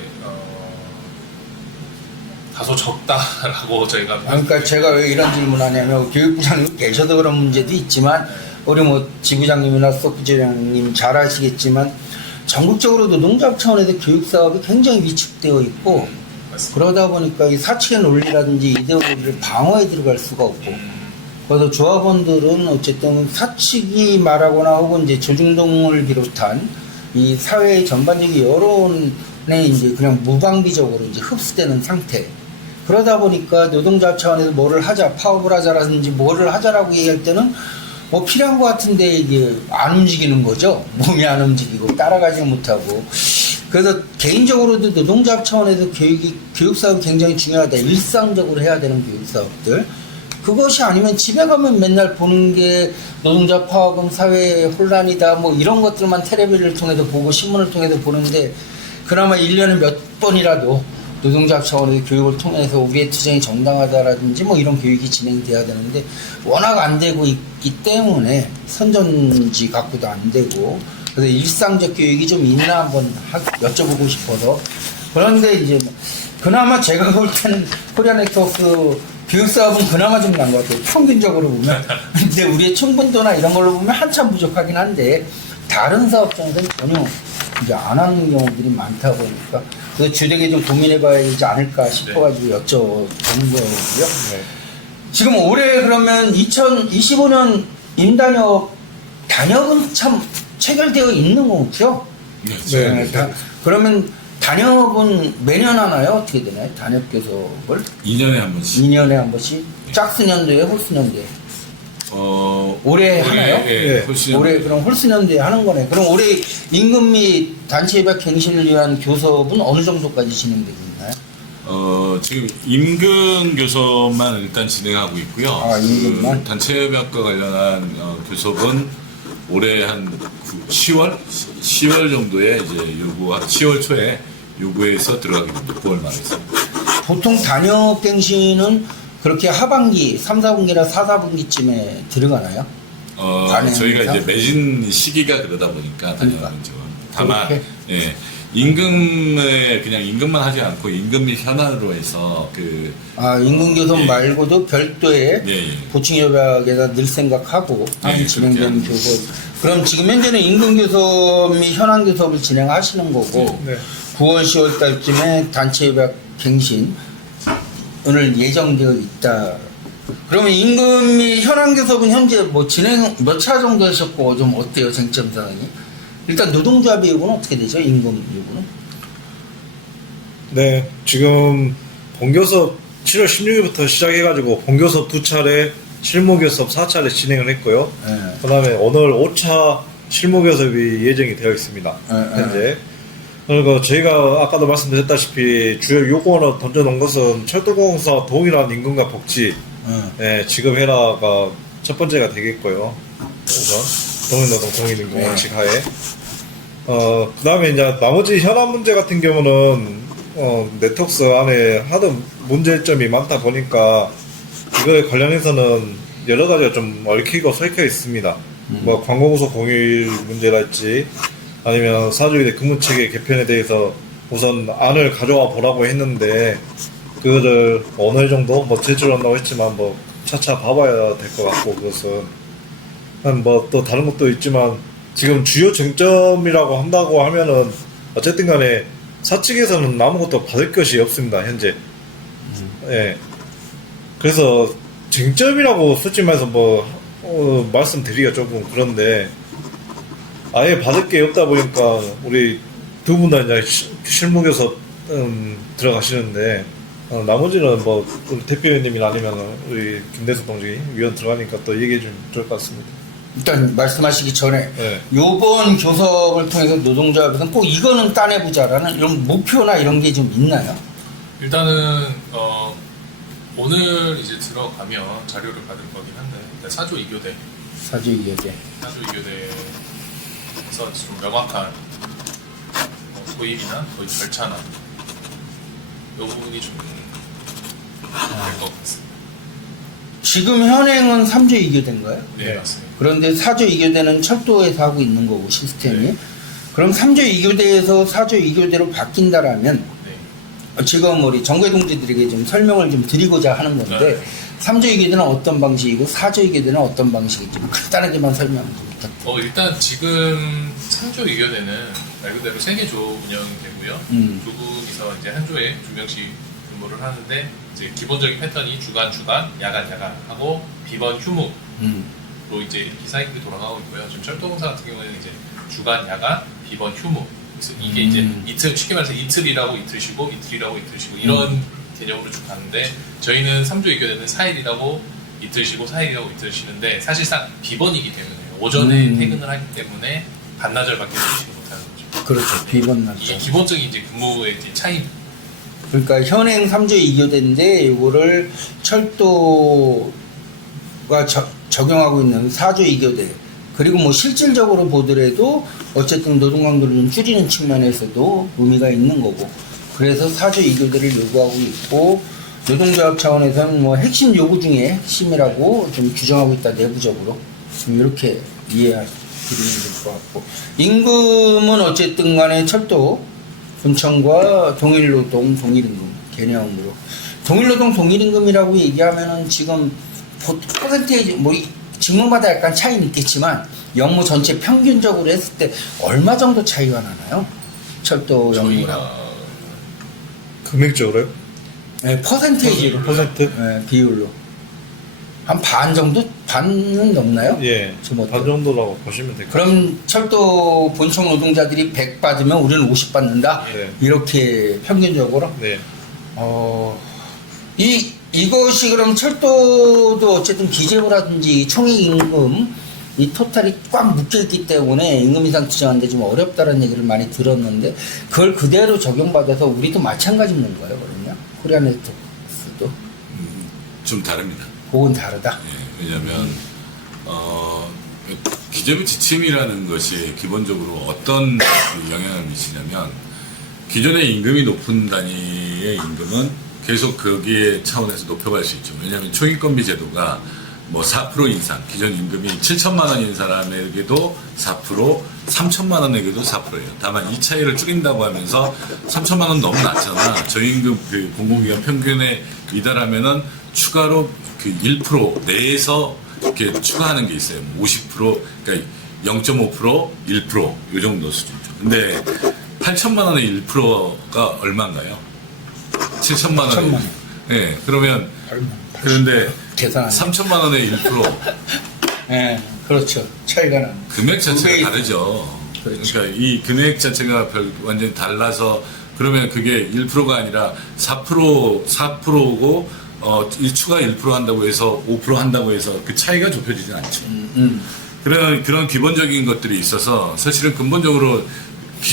다소 적다라고 저희가 그러니까 제가 왜 이런 질문하냐면 교육부장님 계셔도 그런 문제도 있지만 우리 뭐 지부장님이나 수석부장님 잘 아시겠지만 전국적으로 노동조합 차원에서 교육 사업이 굉장히 위축되어 있고 맞습니다. 그러다 보니까 이 사측의 논리라든지 이데올로기를 방어해 들어갈 수가 없고 그래서 조합원들은 어쨌든 사측이 말하거나 혹은 이제 조중동을 비롯한 이 사회의 전반적인 여론에 이제 그냥 무방비적으로 이제 흡수되는 상태. 그러다 보니까 노동조합 차원에서 뭐를 하자, 파업을 하자라든지 뭐를 하자라고 얘기할 때는 뭐 필요한 것 같은데 이게 안 움직이는 거죠. 몸이 안 움직이고 따라가지 못하고. 그래서 개인적으로도 노동조합 차원에서 교육 사업이 굉장히 중요하다. 일상적으로 해야 되는 교육 사업들. 그것이 아니면 집에 가면 맨날 보는 게 노동자 파업은 사회 혼란이다 뭐 이런 것들만 텔레비를 통해서 보고 신문을 통해서 보는데 그나마 1년에 몇 번이라도 노동자 차원의 교육을 통해서 우리의 투쟁이 정당하다라든지 뭐 이런 교육이 진행돼야 되는데 워낙 안 되고 있기 때문에 선전지 갖고도 안 되고 그래서 일상적 교육이 좀 있나 한번 여쭤보고 싶어서 그런데 이제 그나마 제가 볼 때는 코리아네트워크 교육 사업은 그나마 좀 난 것 같아요. 평균적으로 보면. 근데 우리의 충분도나 이런 걸로 보면 한참 부족하긴 한데 다른 사업장에서는 전혀 이제 안 하는 경우들이 많다 보니까 그 주되게 좀 고민해 봐야 되지 않을까 싶어가지고 여쭤본 거고요. 네. 지금 올해 그러면 2025년 단협은 참 체결되어 있는 거죠? 네. 그러면 단협은 매년 하나요? 어떻게 되나요? 단협 교섭을? 2년에 한 번씩. 2년에 한 번씩? 짝수년도에 홀수년도에? 올해 하나요? 예, 네. 올해 그럼 홀수년도에 하는 거네. 그럼 올해 임금 및 단체 협약 갱신을 위한 교섭은 어느 정도까지 진행되고 있나요? 지금 임금 교섭만 일단 진행하고 있고요. 아, 임금만? 단체 협약과 관련한 교섭은 올해 한 10월 정도에 이제 10월 초에 요구해서 들어가게 됩니다. 9월 말에서. 보통 단협 갱신은 그렇게 하반기, 3, 4분기나 4, 4분기쯤에 들어가나요? 저희가 이제 매진 시기가 그러다 보니까 단협은 지금 다만 임금에 그냥 임금만 하지 않고 임금 및 현안으로 해서 임금 교섭 예. 말고도 별도의 보충 협약에다 늘 생각하고 진행되는 그렇게 교섭. 그럼 지금 현재는 임금 교섭 및 현안 교섭을 진행하시는 거고 네. 9월, 10월 달쯤에 단체 협약 갱신 오늘 예정되어 있다. 그러면 임금 및 현안 교섭은 현재 뭐 진행 몇 차 정도 하셨고 좀 어때요 쟁점 사항이? 일단 노동조합의 요구는 어떻게 되죠? 임금 요구는? 네, 지금 본교섭 7월 16일부터 시작해가지고 본교섭 2차례, 실무교섭 4차례 진행을 했고요. 네. 그 다음에 오늘 5차 실무교섭이 예정이 되어 있습니다. 현재. 그리고 저희가 아까도 말씀드렸다시피 주요 요구원을 던져놓은 것은 철도공사 동일한 임금과 복지, 지급해라가 첫 번째가 되겠고요. 우선 동일노동 동일임금 원칙 하에. 그 다음에 이제 나머지 현안 문제 같은 경우는 네트워크스 안에 하도 문제점이 많다 보니까 이거에 관련해서는 여러 가지가 좀 얽히고 설켜 있습니다. 뭐 광고구속 공휴일 문제랄지 아니면 사주일의 근무체계 개편에 대해서 우선 안을 가져와 보라고 했는데 그거를 어느 정도 뭐 제출한다고 했지만 뭐 차차 봐봐야 될 것 같고 그것은 뭐 또 다른 것도 있지만 지금 주요 쟁점이라고 한다고 하면은 어쨌든 간에 사측에서는 아무것도 받을 것이 없습니다 현재. 예. 그래서 쟁점이라고 솔직히 말해서 말씀드리기가 조금 그런데 아예 받을 게 없다 보니까 우리 두 분 다 이제 실무교섭 들어가시는데 나머지는 뭐 우리 대표님이나 아니면 우리 김대수 동지 위원 들어가니까 또 얘기해 주면 좋을 것 같습니다. 일단 말씀하시기 전에 네. 요번 교섭을 통해서 노동조합에서는 꼭 이거는 따내보자라는 이런 목표나 이런 게 좀 있나요? 일단은 오늘 이제 들어가면 자료를 받을 거긴 한데 일단 사조 2교대 사주 이야기. 사조 2교대에서 좀 명확한 도입이나 도입 절차나 이 부분이 좀 될 것 같습니다. 지금 현행은 3조 2교대인가요? 네, 맞습니다. 그런데 4조 2교대는 철도에서 하고 있는 거고 시스템이. 네. 그럼 3조 2교대에서 4조 2교대로 바뀐다라면 네. 지금 우리 정괴 동지들에게 좀 설명을 좀 드리고자 하는 건데 네. 3조 2교대는 어떤 방식이고 4조 2교대는 어떤 방식인지 좀 간단하게만 설명 좀 부탁드립니다. 일단 지금 3조 2교대는 말 그대로 3개 조 운영이 되고요. 두 분이서 이제 한 조에 2명씩 근무를 하는데 이제 기본적인 패턴이 주간, 야간 하고 비번, 휴무로 이제 이 사이클이 돌아가고 있고요. 지금 철도공사 같은 경우에는 이제 주간, 야간, 비번, 휴무. 그래서 이게 이제 이틀, 쉽게 말해서 이틀이라고 이틀 쉬고, 이틀이라고 이틀 쉬고 이런 개념으로 쭉 가는데 저희는 3조 2교대는 4일이라고 이틀 쉬고 4일이라고 이틀 쉬는데 사실상 비번이기 때문에 오전에 퇴근을 하기 때문에 반나절밖에 쉬지 못하는 거죠. 그렇죠. 비번 이게 날짜. 기본적인 이제 근무의 이제 차이. 그러니까 현행 3조 2교대인데 이거를 철도가 적용하고 있는 4조 2교대 그리고 뭐 실질적으로 보더라도 어쨌든 노동 강도를 좀 줄이는 측면에서도 의미가 있는 거고 그래서 4조 2교대를 요구하고 있고 노동조합 차원에서는 뭐 핵심 요구 중에 핵심이라고 좀 규정하고 있다 내부적으로 좀 이렇게 이해드리면 될 것 같고 임금은 어쨌든 간에 철도 본청과 동일노동, 동일임금 개념으로 동일노동, 동일임금이라고 얘기하면은 지금 퍼센테이지 뭐 직무마다 약간 차이는 있겠지만 영무 전체 평균적으로 했을 때 얼마 정도 차이가 나나요? 철도 영무랑 저희가 금액적으로요? 네, 퍼센테이지로 퍼센트? 네, 비율로 한 반 정도? 반은 넘나요? 예, 지금 반 정도라고 보시면 될 것 같아요. 그럼 철도 본청 노동자들이 100 받으면 우리는 50 받는다? 네. 이렇게 평균적으로? 네. 이것이 그럼 철도도 어쨌든 기재부라든지 총액임금 이 토탈이 꽉 묶여있기 때문에 임금 인상 투정하는데 좀 어렵다는 얘기를 많이 들었는데 그걸 그대로 적용받아서 우리도 마찬가지인 거예요, 그러면? 코리아 네트워크도? 좀 다릅니다. 그건 다르다. 예, 왜냐하면 기재부 지침이라는 것이 기본적으로 어떤 영향을 미치냐면 기존의 임금이 높은 단위의 임금은 계속 거기에 차원에서 높여갈 수 있죠. 왜냐하면 초임권비 제도가 뭐 4% 인상, 기존 임금이 7천만 원인 사람에게도 4%, 3천만 원에게도 4%예요. 다만 이 차이를 줄인다고 하면서 3천만 원 너무 낮잖아. 저임금 그 공공기관 평균에 미달하면은 추가로 그 1% 내에서 이렇게 추가하는 게 있어요. 50%, 그러니까 0.5%, 1%, 이 정도 수준이죠. 근데 8천만 원의 1%가 얼마인가요? 7천만 원. 7천만 원. 네, 그러면 그런데 계산 3천만 원의 1%, 네, 그렇죠. 차이가 나는. 금액 두 배. 자체가 다르죠. 그렇죠. 그러니까 이 금액 자체가 완전히 달라서 그러면 그게 1%가 아니라 4%고 이 추가 1% 한다고 해서 5% 한다고 해서 그 차이가 좁혀지진 않죠. 그런 기본적인 것들이 있어서 사실은 근본적으로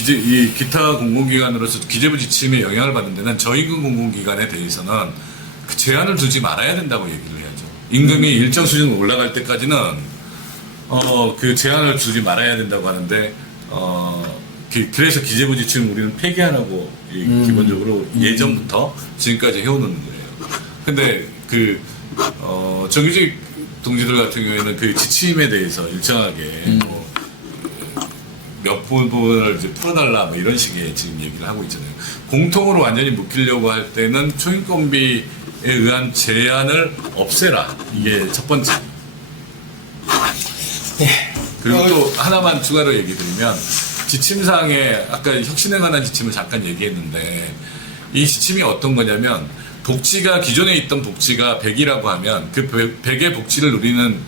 이 기타 공공기관으로서 기재부 지침에 영향을 받는 데는 저임금 공공기관에 대해서는 그 제한을 두지 말아야 된다고 얘기를 해야죠. 임금이 일정 수준 올라갈 때까지는 그 제한을 두지 말아야 된다고 하는데 그래서 기재부 지침 우리는 폐기하라고 기본적으로 예전부터 지금까지 해오는 거예요. 근데 정규직 동지들 같은 경우에는 그 지침에 대해서 일정하게 몇 부분을 이제 풀어달라 뭐 이런 식의 지금 얘기를 하고 있잖아요. 공통으로 완전히 묶이려고 할 때는 초임권비에 의한 제한을 없애라. 이게 첫 번째. 그리고 또 하나만 추가로 얘기 드리면 지침사항에 아까 혁신에 관한 지침을 잠깐 얘기했는데 이 지침이 어떤 거냐면 복지가 기존에 있던 복지가 100이라고 하면 그 100의 복지를 누리는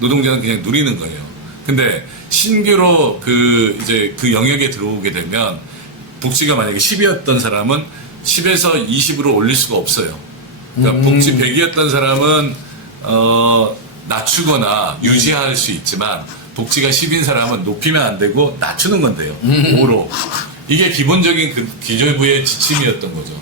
노동자는 그냥 누리는 거예요. 근데 신규로 이제 그 영역에 들어오게 되면 복지가 만약에 10이었던 사람은 10에서 20으로 올릴 수가 없어요. 그러니까 복지 100이었던 사람은 낮추거나 유지할 수 있지만 복지가 10인 사람은 높이면 안 되고 낮추는 건데요. 5로. 이게 기본적인 그 기재부의 지침이었던 거죠.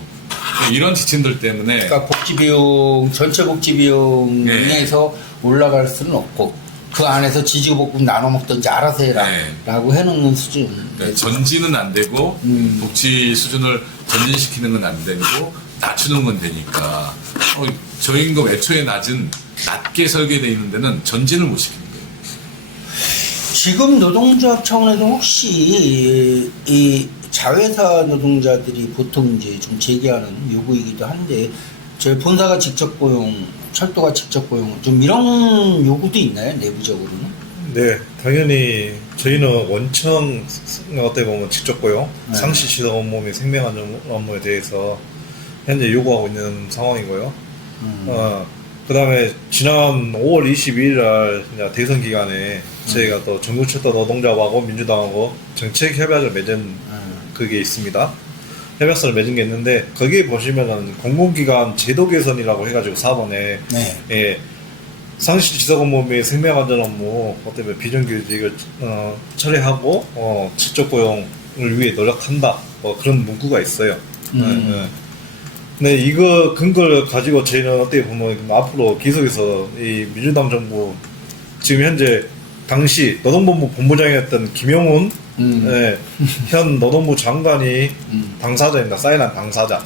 이런 지침들 때문에 그러니까 복지 비용 전체 복지 비용 네. 중에서 올라갈 수는 없고 그 안에서 지지볶음 나눠 먹든지 알아서 해라라고 해놓는 수준. 그러니까 전진은 안 되고 복지 수준을 전진시키는 건 안 되고 낮추는 건 되니까 저임금 애초에 낮게 설계되어 있는 데는 전진을 못 시키는 거예요. 지금 노동조합 차원에서 혹시 이 자회사 노동자들이 보통 이제 좀 제기하는 요구이기도 한데 저희 본사가 직접 고용, 철도가 직접 고용 좀 이런 요구도 있나요 내부적으로는? 네, 당연히 저희는 원청 어떻게 보면 직접 고용, 네. 상시 시설 업무 및 생명안전 업무에 대해서 현재 요구하고 있는 상황이고요. 그 다음에 지난 5월 22일 날 대선 기간에 저희가 또 전국철도 노동자하고 민주당하고 정책협약을 맺은 그게 있습니다. 협약서를 맺은 게 있는데 거기에 보시면은 공공기관 제도 개선이라고 해가지고 4번에 네. 예, 상시 지속 업무 및 생명안전 업무 때문에 비정규직을 처리하고 직접 고용을 위해 노력한다. 그런 문구가 있어요. 네. 네, 이거 근거를 가지고 저희는 어떻게 보면 앞으로 계속해서 이 민주당 정부 지금 현재 당시 노동본부 본부장이었던 김영훈 네, 현 노동부 장관이 당사자입니다. 사인한 당사자.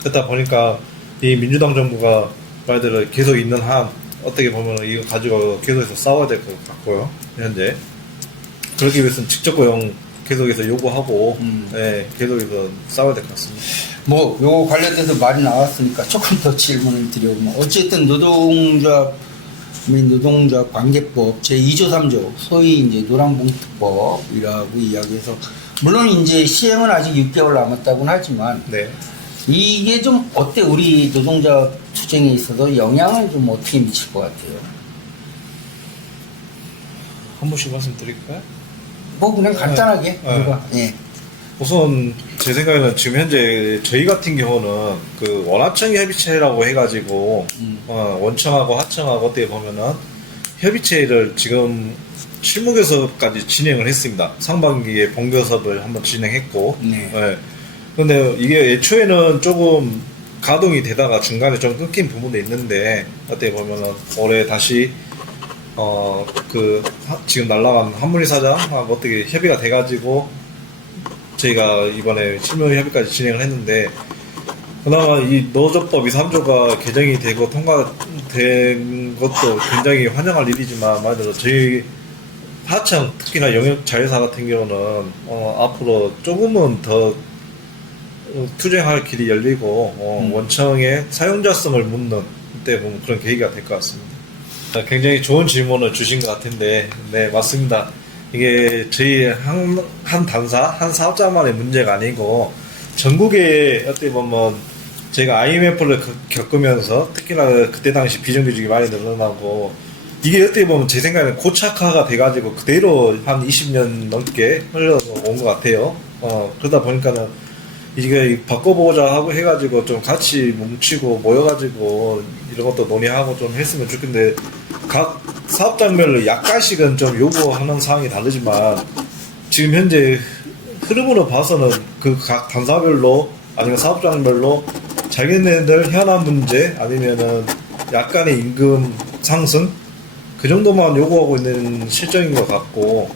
그렇다 보니까 이 민주당 정부가 말대로 계속 있는 한 어떻게 보면 이거 가지고 계속해서 싸워야 될 것 같고요. 현재 그렇기 위해서는 직접 고용 계속해서 요구하고 네, 계속해서 싸워야 될 것 같습니다. 뭐 요거 관련돼서 말이 나왔으니까 조금 더 질문을 드려보면 어쨌든 노동조합 및 노동조합 관계법 제2조 3조 소위 이제 노란봉투법이라고 이야기해서 물론 이제 시행은 아직 6개월 남았다고는 하지만 네. 이게 좀 어때 우리 노동자 투쟁에 있어서 영향을 좀 어떻게 미칠 것 같아요? 한 번씩 말씀드릴까요? 뭐 그냥 간단하게 네. 누가 예. 우선 제 생각에는 지금 현재 저희 같은 경우는 그 원하청 협의체라고 해가지고 원청하고 하청하고 어떻게 보면은 협의체를 지금 실무교섭까지 진행을 했습니다. 상반기에 본교섭을 한번 진행했고, 네. 네. 근데 이게 애초에는 조금 가동이 되다가 중간에 좀 끊긴 부분도 있는데 어떻게 보면은 올해 다시 지금 날라간 한문희 사장하고 어떻게 협의가 돼가지고 저희가 이번에 실무 협의까지 진행을 했는데 그나마 이 노조법 2, 3조가 개정이 되고 통과된 것도 굉장히 환영할 일이지만 말대로 저희 하청 특히나 영역 자회사 같은 경우는 앞으로 조금은 더 투쟁할 길이 열리고 원청의 사용자성을 묻는 그때 보면 그런 계기가 될 것 같습니다. 굉장히 좋은 질문을 주신 것 같은데 네 맞습니다. 이게 저희 한 단사, 한 사업자만의 문제가 아니고 전국에 어떻게 보면 저희가 IMF를 겪으면서 특히나 그때 당시 비정규직이 많이 늘어나고 이게 어떻게 보면 제 생각에는 고착화가 돼가지고 그대로 한 20년 넘게 흘러온 것 같아요. 그러다 보니까는 이게 바꿔보자 하고 해가지고 좀 같이 뭉치고 모여가지고 이런 것도 논의하고 좀 했으면 좋겠는데 각 사업장별로 약간씩은 좀 요구하는 사항이 다르지만 지금 현재 흐름으로 봐서는 그 각 단사별로 아니면 사업장별로 자기네들 현안 문제 아니면은 약간의 임금 상승 그 정도만 요구하고 있는 실정인 것 같고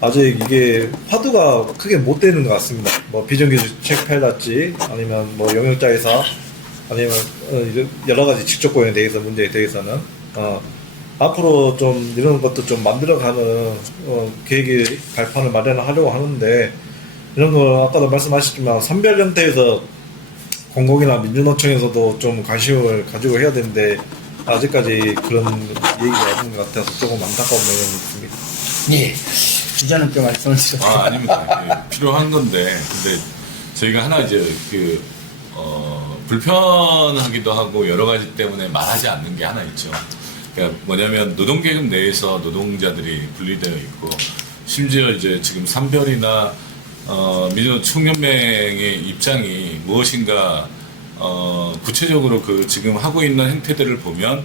아직 이게 화두가 크게 못 되는 것 같습니다. 뭐 비정규직 책팔랐지 아니면 뭐 영역자회사 아니면 여러 가지 직접 고용에 대해서 문제에 대해서는 앞으로 좀 이런 것도 좀 만들어가는 계획의 발판을 마련하려고 하는데 이런 거 아까도 말씀하셨지만 선별 형태에서 공공이나 민주노총에서도 좀 관심을 가지고 해야 되는데 아직까지 그런 얘기가 없는 것 같아서 조금 안타까운 면이 있습니다. 예. 기자님께 말씀을 드렸습니다. 아닙니다. 예, 필요한 건데, 근데 저희가 하나 이제 불편하기도 하고 여러 가지 때문에 말하지 않는 게 하나 있죠. 그러니까 뭐냐면 노동계급 내에서 노동자들이 분리되어 있고, 심지어 이제 지금 산별이나 민주 총연맹의 입장이 무엇인가 구체적으로 그 지금 하고 있는 행태들을 보면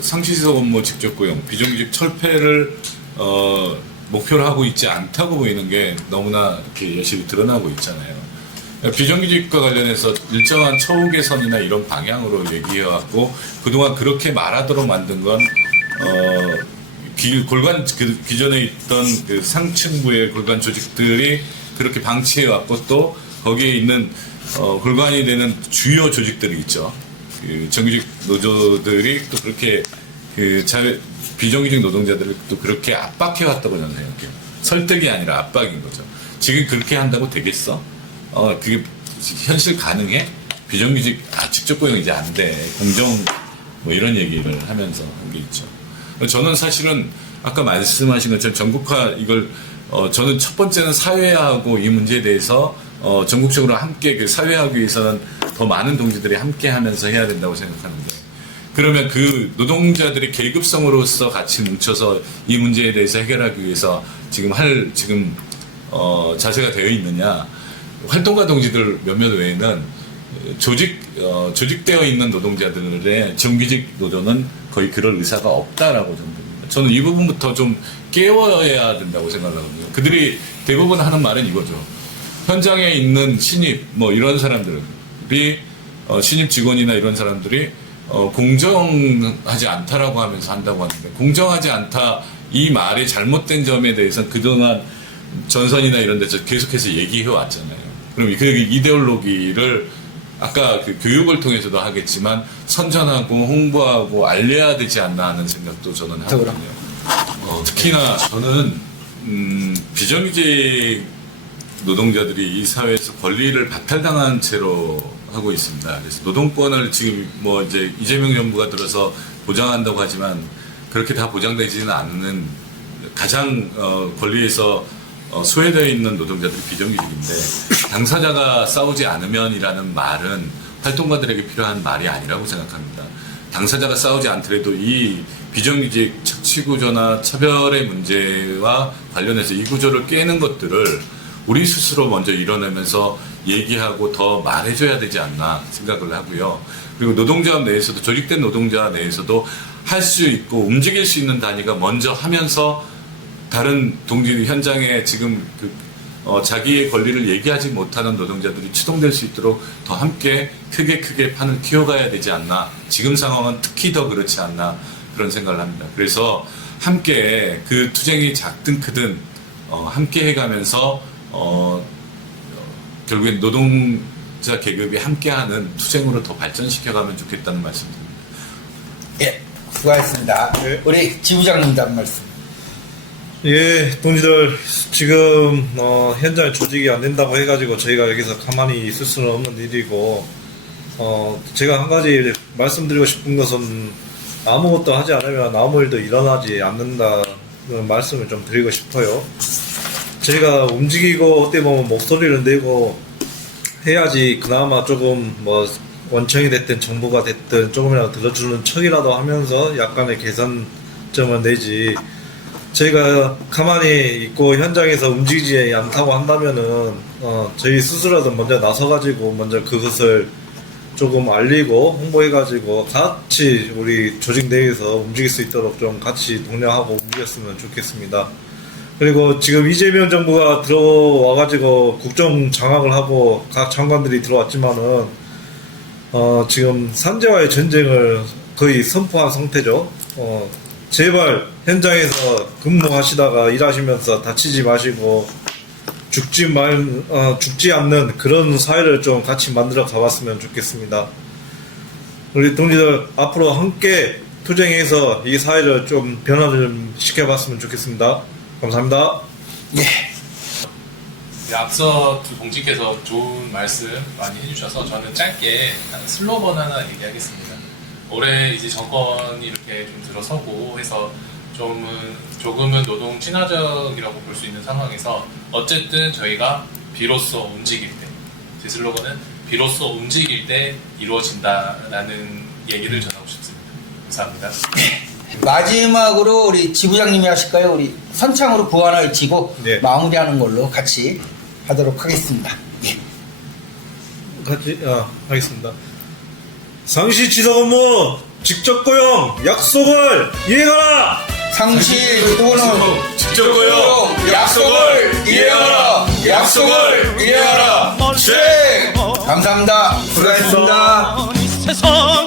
상시지속 업무 직접 고용, 비정규직 철폐를 목표로 하고 있지 않다고 보이는 게 너무나 이렇게 여실히 드러나고 있잖아요. 비정규직과 관련해서 일정한 처우 개선이나 이런 방향으로 얘기해왔고 그동안 그렇게 말하도록 만든 건 기존에 있던 그 상층부의 골관 조직들이 그렇게 방치해왔고 또 거기에 있는 골관이 되는 주요 조직들이 있죠. 그 정규직 노조들이 또 그렇게 비정규직 노동자들을 또 그렇게 압박해왔다고 저는 생각해요. 설득이 아니라 압박인 거죠. 지금 그렇게 한다고 되겠어? 그게 현실 가능해? 비정규직 직접 고용 이제 안 돼. 공정 뭐 이런 얘기를 하면서 한 게 있죠. 저는 사실은 아까 말씀하신 것처럼 전국화 이걸 저는 첫 번째는 사회하고 이 문제에 대해서 전국적으로 함께 그 사회하기 위해서는 더 많은 동지들이 함께 하면서 해야 된다고 생각하는데 그러면 그 노동자들이 계급성으로서 같이 뭉쳐서 이 문제에 대해서 해결하기 위해서 지금 자세가 되어 있느냐 활동가 동지들 몇몇 외에는 조직되어 있는 노동자들의 정규직 노조는 거의 그럴 의사가 없다라고 저는 봅니다. 저는 이 부분부터 좀 깨워야 된다고 생각하거든요. 그들이 대부분 하는 말은 이거죠. 현장에 있는 신입 뭐 이런 사람들이 신입 직원이나 이런 사람들이 공정하지 않다라고 하면서 한다고 하는데 공정하지 않다 이 말이 잘못된 점에 대해서는 그동안 전선이나 이런 데서 계속해서 얘기해 왔잖아요. 그럼 그 이데올로기를 아까 그 교육을 통해서도 하겠지만 선전하고 홍보하고 알려야 되지 않나 하는 생각도 저는 하거든요. 특히나 저는 비정규직 노동자들이 이 사회에서 권리를 박탈당한 채로 하고 있습니다. 그래서 노동권을 지금 뭐 이제 이재명 정부가 들어서 보장한다고 하지만 그렇게 다 보장되지는 않는 가장 권리에서 소외되어 있는 노동자들이 비정규직인데 당사자가 싸우지 않으면이라는 말은 활동가들에게 필요한 말이 아니라고 생각합니다. 당사자가 싸우지 않더라도 이 비정규직 착취구조나 차별의 문제와 관련해서 이 구조를 깨는 것들을 우리 스스로 먼저 일어나면서 얘기하고 더 말해줘야 되지 않나 생각을 하고요. 그리고 노동자 내에서도 조직된 노동자 내에서도 할 수 있고 움직일 수 있는 단위가 먼저 하면서 다른 동지 현장에 지금 자기의 권리를 얘기하지 못하는 노동자들이 추동될 수 있도록 더 함께 크게 판을 키워가야 되지 않나. 지금 상황은 특히 더 그렇지 않나 그런 생각을 합니다. 그래서 함께 그 투쟁이 작든 크든 함께 해가면서 결국엔 노동자 계급이 함께하는 투쟁으로 더 발전시켜가면 좋겠다는 말씀드립니다. 예, 수고하셨습니다. 네. 우리 지부장님도 한 말씀. 예, 동지들 지금 현장에 조직이 안 된다고 해가지고 저희가 여기서 가만히 있을 수는 없는 일이고 제가 한 가지 말씀드리고 싶은 것은 아무것도 하지 않으면 아무 일도 일어나지 않는다는 말씀을 좀 드리고 싶어요. 저희가 움직이고 어떻게 보면 목소리를 내고 해야지 그나마 조금 뭐 원청이 됐든 정부가 됐든 조금이라도 들어주는 척이라도 하면서 약간의 개선점을 내지 저희가 가만히 있고 현장에서 움직이지 않다고 한다면은 저희 스스로도 먼저 나서가지고 먼저 그것을 조금 알리고 홍보해가지고 같이 우리 조직 내에서 움직일 수 있도록 좀 같이 독려하고 움직였으면 좋겠습니다. 그리고 지금 이재명 정부가 들어와가지고 국정 장악을 하고 각 장관들이 들어왔지만은 지금 산재와의 전쟁을 거의 선포한 상태죠. 제발 현장에서 근무하시다가 일하시면서 다치지 마시고 죽지 않는 그런 사회를 좀 같이 만들어 가봤으면 좋겠습니다. 우리 동지들 앞으로 함께 투쟁해서 이 사회를 좀 변화를 좀 시켜봤으면 좋겠습니다. 감사합니다. 예. 네, 앞서 두 동지께서 좋은 말씀 많이 해주셔서 저는 짧게 슬로건 하나 얘기하겠습니다. 올해 이제 정권이 이렇게 좀 들어서고 해서 조금은 노동 친화적이라고 볼 수 있는 상황에서 어쨌든 저희가 비로소 움직일 때, 제 슬로건은 비로소 움직일 때 이루어진다라는 얘기를 전하고 싶습니다. 감사합니다. 마지막으로 우리 지부장님이 하실까요? 우리 선창으로 구환을 지고 네. 마무리하는 걸로 같이 하도록 하겠습니다. 예. 같이 하겠습니다. 상시 지속 업무 직접 고용 약속을 이행하라. 상시 또는 직접 고용 약속을 이행하라. 약속을 이행하라. 감사합니다. 수고하셨습니다. 세상